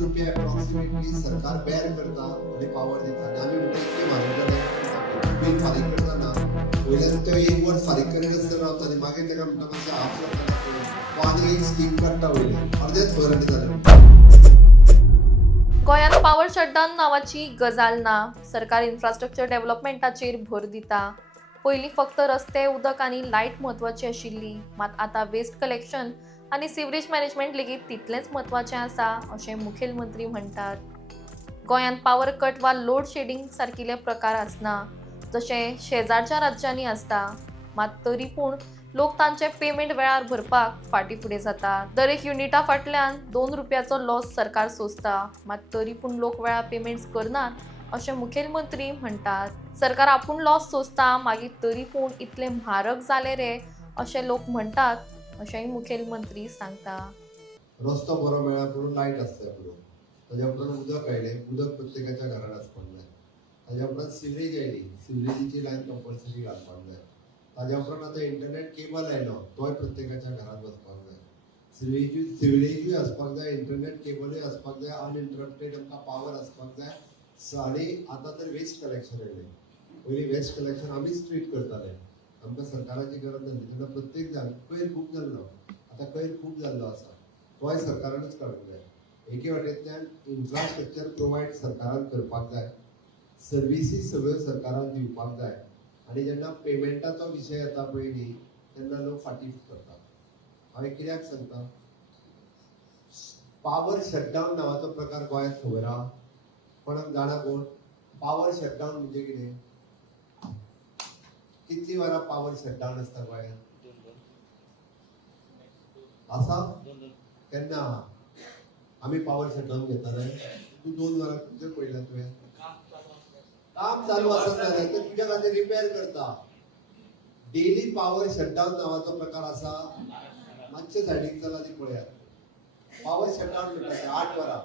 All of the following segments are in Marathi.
रुपया अप्रॉक्सिमेटली सरकार बेर करता आणि पावर दिता आणि आम्ही म्हणटा इतके म्हारग बिल फारीक करतना वयल्यान तो एक वर्स फारीक करीनासतना रावता आनी मागीर ताका म्हणटा मातशें हाफ जाता तो आनी एक स्कीम काडटा वयल्यान अर्देच भर आनी जालें. गोंयांत पावर शटडावन नावाची गजाल ना. सरकार इन्फ्रास्ट्रक्चर डेव्हलपमेंटाचेर भर दिता. पयलीं फक्त रस्ते, उदक आनी लायट म्हत्वाची आशिल्ली, मात आतां वेस्ट कलेक्शन आनी सिवरेज मॅनेजमेंट लेगीत तितलेंच म्हत्वाचें आसा अशें मुखेलमंत्री म्हणटात. गोंयांत पावर कट वा लोड शेडिंग सारकिले प्रकार आसना जशें शेजारच्या राज्यांनी आसता, मात तरी पूण लोक तांचे पेमेंट वेळार भरपाक फाटीं फुडें जाता. दर एक युनिटा फाटल्यान 2 रुपयाचो लॉस सरकार सोंसता, मात तरी पूण लोक वेळार पेमेंट्स करनात अशें मुखेलमंत्री म्हणटात. सरकार आपूण लॉस सोंसता, मागीर तरी पूण इतले म्हारग जाले रे अशें लोक म्हणटात अशेंय मुखेलमंत्री सांगता. रस्तो बरो मेळ्ळा पुरो लायट आसता पुरो ताज्या उपरांत उदक आयलें उदक प्रत्येकाच्या घरांत आसपाक जाय. ताज्या उपरांत सिवरेज आयली सिवरेजीची लायन कंपल्सरी घालपाक जाय. ताज्या उपरांत आतां इंटरनेट केबल आयलो तोय प्रत्येकाच्या घरांत वचपाक जाय. सिवरेजूय आसपाक जाय, इंटरनेट केबलूय आसपाक जाय, अनइंटरप्टेड आमकां पावर आसपाक जाय. आनी आतां तर वेस्ट कलेक्शन आयलें. पयलीं वेस्ट कलेक्शन आमीच ट्रीट करताले, आमकां सरकाराची गरज नासली तेन्ना प्रत्येक जाण कोयर खूब जाल्लो, आतां कोयर खूब जाल्लो आसा तोय सरकारानूच काडूंक जाय. एके वाटेंतल्यान इन्फ्रास्ट्रक्चर प्रोवायड सरकारान करपाक जाय, सर्विसीस सगळ्यो सरकारान दिवपाक जाय आनी जेन्ना पेमेंटाचो विशय येता पळय न्ही तेन्ना लोक फाटीं करता. हांवें कित्याक सांगता, पावर शटडावन नांवाचो प्रकार गोंयांत खबर आहा? कोणाक जाणा कोण? पावर शटडावन म्हणजे कितें? कितली वरां पावर शटडावन आसता गोंयांत? आसा? केन्ना आहा? आमी पावर शटडावन घेताले. तूं 2 वरां कितें पळयलां तुवें? काम चालू आसता जाल्यार ते तुज्या खातीर रिपेर करता. डेली पावर शटडावन नांवाचो प्रकार आसा? मातशे सायडीक चला ती पळयात. पावर शटडावन म्हणटा 8 वरां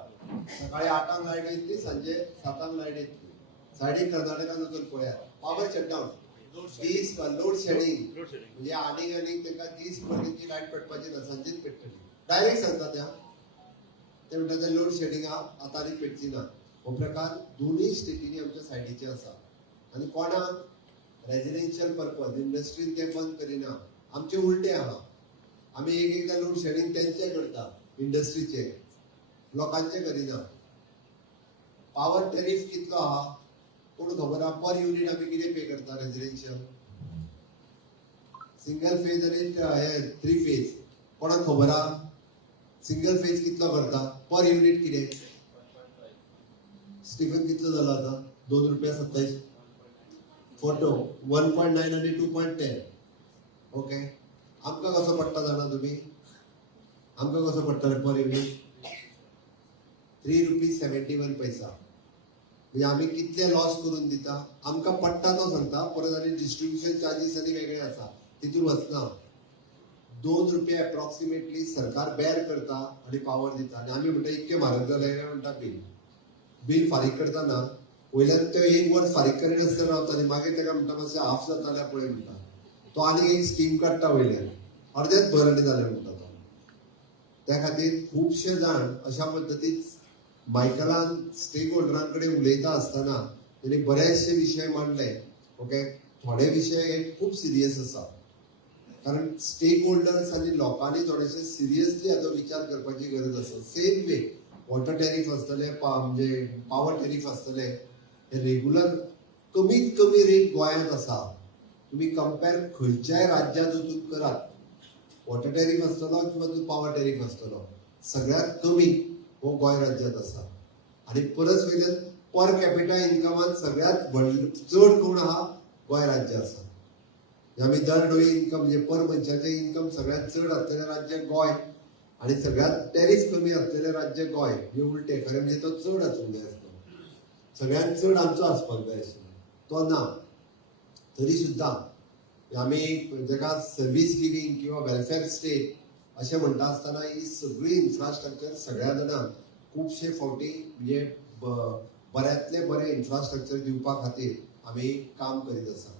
सकाळी 8 लायट येतली, सांजे 7 लायट येतली. सायडीक कर्नाटकान वचून पळयात पावर शटडावन. दीस लोड शेडिंग म्हणजे आनीक तांकां दीस पर्यंतची लायट पेटपाची ना, सांजेच पेटतली. डायरेक्ट सांगता ते म्हणटा ते लोड शेडिंग आतां आनी पेटची ना. हो प्रकार दोनूय स्टेटींनी आमच्या सायडीचे आसा आनी कोणाक रेजिडेन्शियल पर्पज इंडस्ट्रीन ते बंद करिना. आमचे उलटे आहा. आमी एकदां लोड शेडिंग तेंचे करता इंडस्ट्रीचे, लोकांचे करिना. पावर टॅरिफ कितलो आहा कोण खबर आहा? पर युनिट आमी कितें पे करता रेजिडेन्शियल? सिंगल फेज आनी हे 3 फेज कोणाक खबर आहा? सिंगल फेज कितलो करता पर युनिट कितें? स्टीफन कितलो जालो आतां? 2 रुपया 27 फोटो 1.9 आनी 2.10. ओके, आमकां कसो पडटा जाणा तुमी? आमकां कसो पडटले पर युनिट? 3 रुपीज 71 पैसा. म्हणजे आमी कितले लॉस करून दिता? आमकां पडटा तो सांगता, परत आनी डिस्ट्रिब्युशन चार्जीस आनी वेगळे आसा तितून वचना. 2 रुपया अप्रॉक्सिमेटली सरकार बेर करता आनी पावर दिता आनी आमी म्हणटा इतके म्हारग जाले म्हणटा बिल फारीक करतना वयल्यान तो एक वर्स फारीक करिनासतना रावता आनी मागीर ताका म्हणटा मातशें हाफ जाता जाल्यार पळय म्हणटा तो आनी एक स्कीम काडटा वयल्यान अर्देच भर आनी जालें म्हणटा तो. त्या खातीर खुबशे जाण अशा पद्दतीन मायकलान स्टेक होल्डरां कडेन उलयता आसतना तेणी बरेचशे विशय मांडले. ओके, थोडे विशय हे खूब सिरियस आसा कारण स्टेक होल्डर्स आनी लोकांनी थोडेशे सिरियसली हाचो विचार करपाची गरज आसा. सेम वे वॉटर टॅरिफ आसतले म्हणजे पावर टॅरिफ आसतले हे रेग्युलर कमीत कमी रेट गोंयांत आसा. तुम्ही कंपेर खंयच्याय राज्यांत वचून करात, वॉटर टॅरिफ आसतलो किंवा पावर टॅरिफ आसतलो, सगळ्यात कमी हो गोंय राज्यांत आसा. आनी परस वयल्यान पर कॅपिटा इन्कमान सगळ्यात चड कोण आहा? गोंय राज्य आसा. आमी दर डोळी इन्कम म्हणजे पर मनशाचें इन्कम सगळ्यात चड आसलेलें राज्य गोंय आनी सगळ्यात टॅरिफ कमी आसलेलें राज्य गोंय. हे उलटे खरें म्हणजे तो चड आसूंक जाय आसलो, सगळ्यात चड आमचो आसपाक जाय आशिल्लो, तो ना. तरी सुद्दां आमी जाका सर्वीस गिवींग किंवा वेलफेअर स्टेट अशें म्हणटा आसतना ही सगळी इन्फ्रास्ट्रक्चर सगळ्या जाणांक खुबशे फावटी म्हणजे बऱ्यांतले बरें इन्फ्रास्ट्रक्चर दिवपा खातीर आमी काम करीत आसा.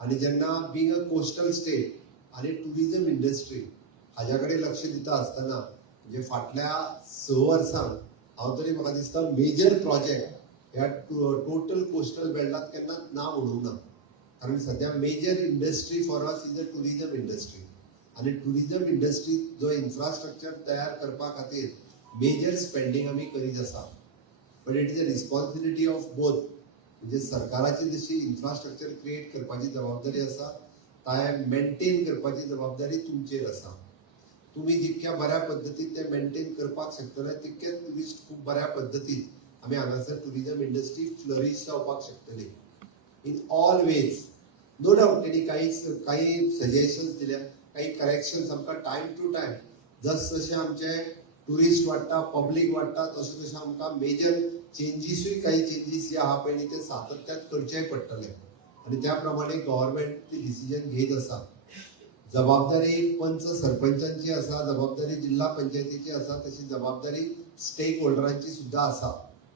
आनी जेन्ना बींग अ कोस्टल स्टेट आनी टुरिजम इंडस्ट्री हाज्या कडेन लक्ष दिता आसतना म्हणजे फाटल्या 6 वर्सांक हांव तरी म्हाका दिसता मेजर प्रोजेक्ट ह्या टोटल कोस्टल बेल्टात केन्ना ना म्हणूंक ना. कारण सध्या major industry for us is a tourism industry. आणि टुरिजम इंडस्ट्री जो इन्फ्रास्ट्रक्चर तयार करपा खातीर मेजर स्पेंडींग आमी करीत आसा. But it is a responsibility of both. म्हणजे सरकाराची जशी इन्फ्रास्ट्रक्चर क्रिएट करपाची जबाबदारी आसा ताय मेंटेन करपाची जबाबदारी तुमचेर आसा. तुम्ही जितक्या बऱ्या पद्धतीन ते मेंटेन करपाक शकतले तितकेच टुरिस्ट खूप बऱ्या पद्धतीन आमी हांगासर टुरिजम इंडस्ट्री फ्लरिश जावपाक शकतली in all ways. No doubt तेणी काही सजेशन्स दिल्या, काही करेक्शन्स आमकां टायम टू टायम जसे आमचे टुरिस्ट वाडटा, पब्लीक वाडटा, तशें तशें आमकां मेजर चेंजीसूय काही चेंजीस जे आहा पळय न्ही ते सातत्यान करचेय पडटले. आणि त्या प्रमाणे गव्हर्नमेंट ती डिसिजन घेत आसा. जबाबदारी पंच सरपंचांची आसा, जबाबदारी जिल्हा पंचायतीची आसा, तशी जबाबदारी स्टेक होल्डरांची सुद्धा आसा.